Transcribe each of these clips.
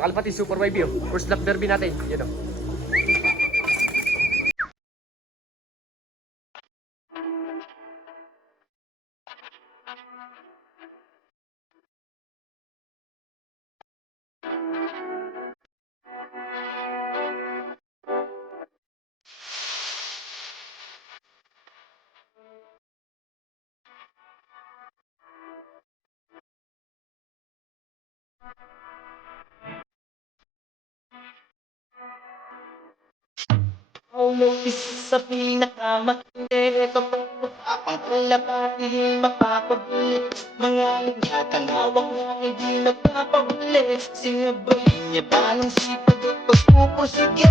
Kalapati, super YB oh. First lap derby natin. Yan oh. Umuwi sa pinakamatindi kapag magpapangalaman mapapabili mga nagtatangawang na hindi nagpapahuli sinabay niya ba ng sipag at pagpupursige.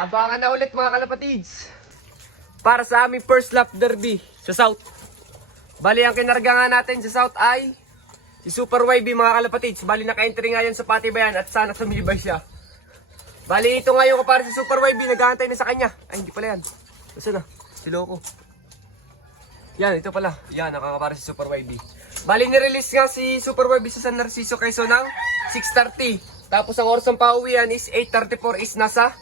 Abangan na ulit mga kalapatids para sa aming first lap derby sa South. Bali ang kinarga nga natin sa South ay si Super YB mga kalapatids. Bali naka-entry nga yan sa Patibayan at sana sumibay siya. Bali ito nga yung kapare si Super YB, nag-aantay na sa kanya. Ay hindi pala yan. Basta na, si Loco. Yan, ito pala. Yan, nakakapare si Super YB. Bali nirelease nga si Super YB sa San Narciso Quezon ng 6:30. Tapos ang oras ng pauwian is 8:34, is nasa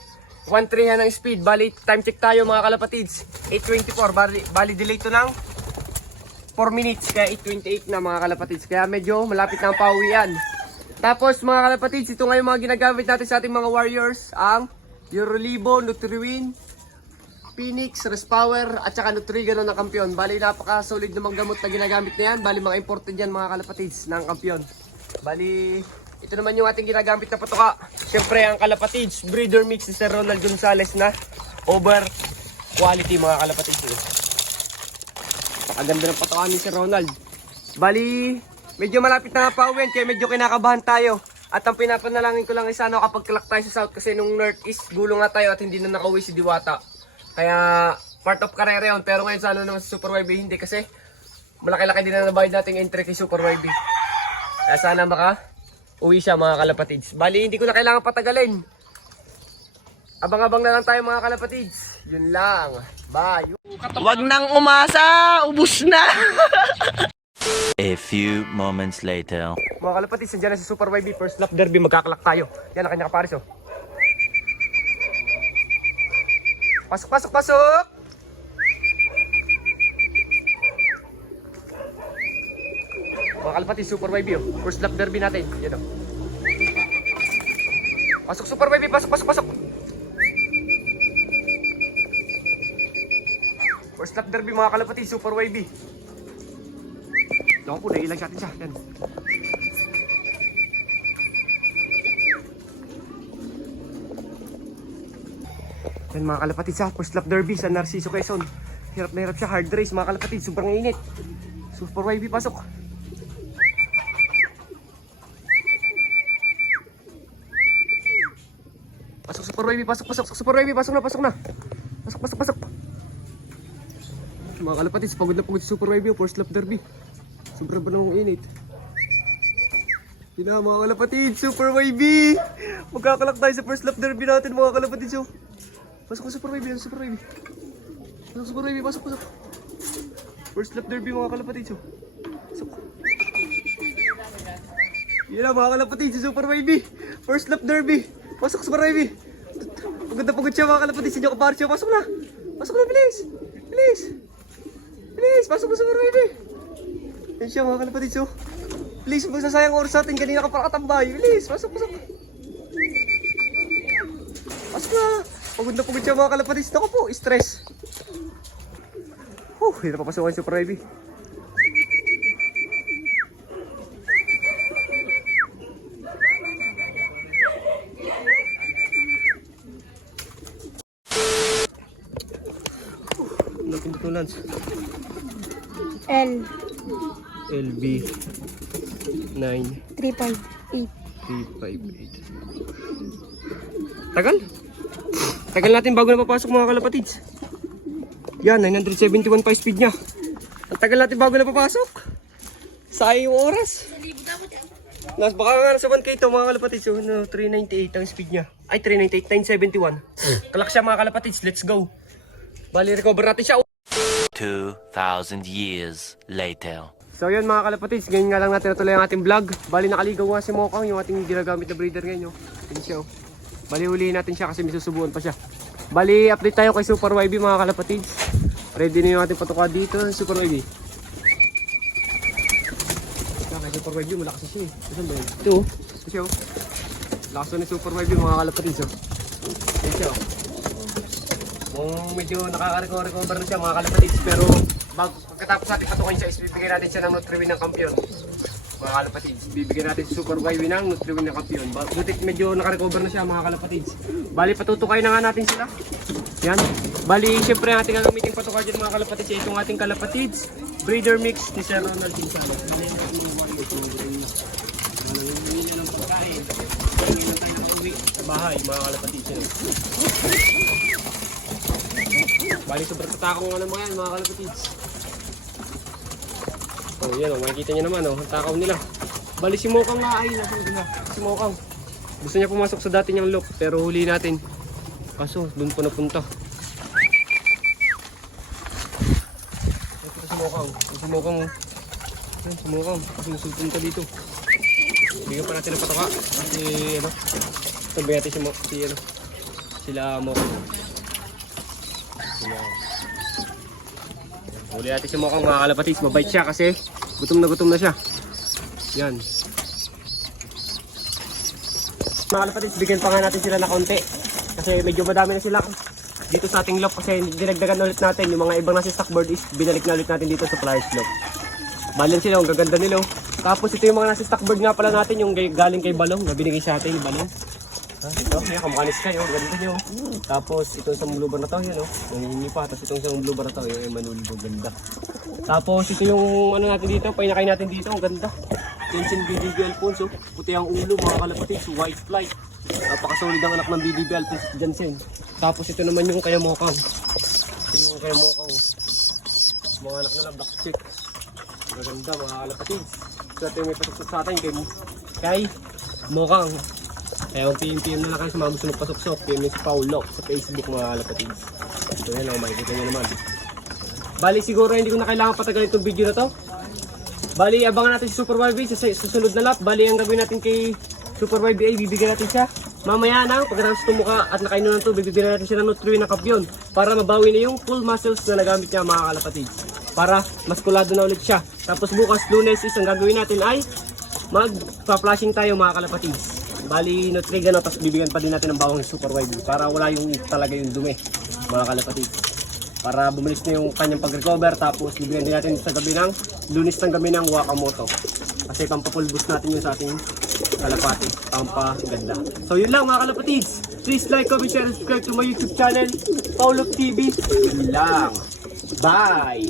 1:3 ng speed. Bali time check tayo mga kalapatids. 8:24. Bali delay to ng 4 minutes. Kaya 8:28 na mga kalapatids. Kaya medyo malapit na ang pauwian. Tapos mga kalapatids, ito nga yung mga ginagamit natin sa ating mga warriors. Ang Eurolibo, Nutriwin, Phoenix, Respower, at saka Nutrigan na kampiyon. Bali napaka-solid na mga gamot na ginagamit na yan. Bali mga imported yan mga kalapatids ng kampiyon. Bali, ito naman yung ating ginagamit na patoka. Siyempre ang kalapatids, breeder mix ni Sir Ronald Gonzales na over quality mga kalapatids. Napakaganda ng patoka ni Sir Ronald. Bali, medyo malapit na pauwian kaya medyo kinakabahan tayo. At ang pinapanalangin ko lang is ano kapag kalak tayo sa South kasi nung North is gulo nga tayo at hindi na nakauwi si Diwata. Kaya part of karera yun. Pero ngayon sana naman si Super YB hindi kasi malaki-laki din na nabayad nating entry kay Super YB. Kaya sana maka uwi siya mga kalapatids. Bali hindi ko na kailangan patagalin. Abang-abang na lang tayo mga kalapatids. Yun lang. Bye. Wag nang umasa, ubus na. A few moments later. Mga kalapatids, nandiyan na si Super YB. First lap derby, magkakalak tayo. Yan ang kanya kapares oh. Pasok, pasok, pasok! Mga kalapatids, Super YB oh. First lap derby natin. Yan oh. Pasok Super YB, pasok, pasok, pasok! First lap derby mga kalapatids, Super YB. Ako po, nailang natin siya. Yan. Yan mga kalapatid sa first lap derby sa Narciso Quezon. Hirap na hirap siya, hard race mga kalapatid, sobrang init. Super YB pasok. Pasok Super YB, pasok, pasok. Super YB, pasok na, pasok na. Pasok, pasok, pasok. Mga kalapatid, pagod na pagod si Super YB, first lap derby. Sobrang ba namang init. Yun na mga kalapatid, Super YB. Magkakalak tayo sa first lap derby natin mga kalapatid. So, pasok ko Super YB, Super YB. Pasok Super YB, pasok, pasok. First lap derby mga kalapatid. So, pasok. Yun na mga kalapatid, si Super YB. First lap derby. Pasok Super YB. Pagod na pagod siya mga kalapatid. Sinyo kapares siya, pasok na. Pasok na, bilis. Bilis. Bilis, pasok mo Super YB. Yan siya mga kalapatid. So, please, magsasayang oras natin. Kanina ka para katambay. Please, pasok, pasok. Pasok na. Pagod na pagod siya mga kalapatid. Ako po, stress. Hindi na papasukan si Super YB. Napindot ng lunch. LB 9 358. 358. Tagal? Tagal natin bago na papasok mga kalapatids. Yan, 971 pa speed niya. Ang tagal natin bago na papasok. Sayang yung oras. Baka nga nasa 1K ito mga kalapatids. So, 398 ang speed niya. Ay, 398, 971. Kalak siya mga kalapatids. Let's go. Bali, recover natin siya. 2,000 years later. So yun mga kalapatids, ngayon nga lang natin natuloy ang ating vlog. Bali nakaligaw nga si Mokang, yung ating ginagamit na breeder ngayon. Yun siya. Bali huliin natin siya kasi may susubuan pa siya. Bali update tayo kay Super YB mga kalapatids. Ready na yung ating patuka dito, Super YB. Kay Super YB, malakas siya eh. Saan ba yun? Ito. Ito siya. Lakas ni Super YB mga kalapatids. Yun siya. Medyo nakaka-recover na siya mga kalapatids, pero pagkatapos natin patukain siya, bibigyan natin siya ng Nutriwin ng kampiyon. Mga kalapatids, bibigyan natin si Super YB ng Nutriwin ng kampiyon. Butit medyo naka-recover na siya mga kalapatids. Bali patutukay na nga natin sila. Yan. Bali siyempre ang ating gagamitin patuka dyan mga kalapatids, itong ating kalapatids breeder mix ni Sir Ronald Gonzalez. Sa bahay mga kalapatids. Bali sobrang tatakong nga naman yan mga kalapatids. Oh yan o, makikita nyo naman o, ang takaw nila. Bali si Mokang nga ay, nasa nila. Si Mokang. Gusto niya pumasok sa dati niyang loop, pero huli natin. Kaso, doon pa napunta. Ito si Mokang. Si Mokang o. Yan, si Mokang. Kasi nasupunta dito. Bigyan pa natin ng patoka. Kasi ano, sabi natin sila Mokang. Huli natin si Mokang mga kalapatids, mabait siya kasi gutom na siya. Yan. Mga kalapatids, bigyan pa nga natin sila na konti kasi medyo madami na sila dito sa ating loop kasi dinagdagan ulit natin yung mga ibang nasa stockboard is binalik na ulit natin dito sa flyers loop. Balan sila, ang gaganda nila. Tapos ito yung mga nasa stockboard nga pala natin, yung galing kay Balong na binigay sa atin yung Balong. Ito, yan, kamukhanis kayo, ganda nyo. Tapos itong isang blue bar na to, yan o, nangingi pa. Tapos itong isang blue bar na to, yung Emanuel, ganda. Tapos ito yung ano natin dito, painakay natin dito, ang ganda. Jensen BDB Alfonso, puti ang ulo mga kalapatids, white flight. Napakasolid ang anak ng BDB Alfonso Jensen. Tapos ito naman yung kaya Mokang. Ito yung kaya Mokang. Mga anak nila, black chick. Maganda mga kalapatids. So ito yung may pasok sa atin kay Mokang. Kaya PM na lang kayo sa mga gusto magpasok-sok. PM si Paulo sa Facebook mga kalapatids. Ito yan lang, makikita nyo naman. Bali siguro hindi ko na kailangan patagalin itong video na to. Bali abangan natin si Super YB sa susunod na lap. Bali ang gagawin natin kay Super YB ay bibigyan natin siya mamaya na pagkatapos tumuka at nakainom ng tubig, bibigyan natin siya ng Nutriwin ng kampiyon para mabawi na yung full muscles na nagamit niya mga kalapatids. Para maskulado na ulit siya. Tapos bukas Lunes is ang gagawin natin ay magpa-flashing tayo mga kalapatids. Bali Nutrigan no, tapos bibigyan pa din natin ng bawang Super YB para wala yung talaga yung dumi mga kalapatids. Para bumilis na yung kanyang pag-recover. Tapos bibigyan din natin sa gabi ng Lunes ng gabi ng Wakamoto. Kasi pampapulbos natin yung sa ating kalapati. Pampaganda. So yun lang mga kalapatids. Please like, comment, share, subscribe to my YouTube channel, Paulo TV. Yun lang. Bye!